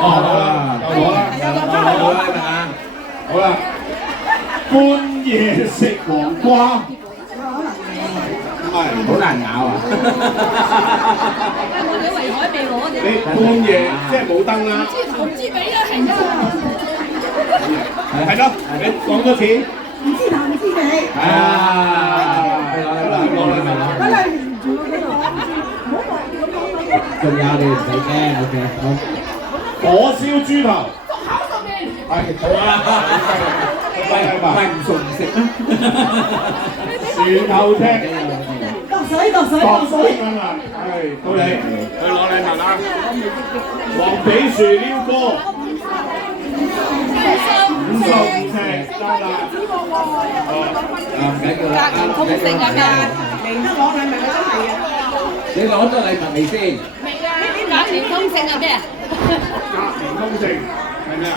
哦，好啦，夠我啦，係嘛？好啦，半夜食黃瓜，唔係好難咬啊！你圍海未攞啫？你半夜即係冇燈啦，唔知俾啦，係啊！係咯，你講多次。唔知男唔知女。係啊，好啦，攞啦，可能連住嗰個，唔好望住咁講。仲有你唔使驚，OK，好。火燒豬頭，考上面。係好啊，唔係唔熟唔食咩？船頭踢，度水度水度度水。水咁啊，係到你，去攞禮物啦。黃比樹撩歌，五十五尺得啦。唔緊要啦，通勝咁㗎，嚟得攞禮物都係啊！你攞咗禮物未先？未㗎？隔年通勝係咩啊？隔年通勝係咩啊？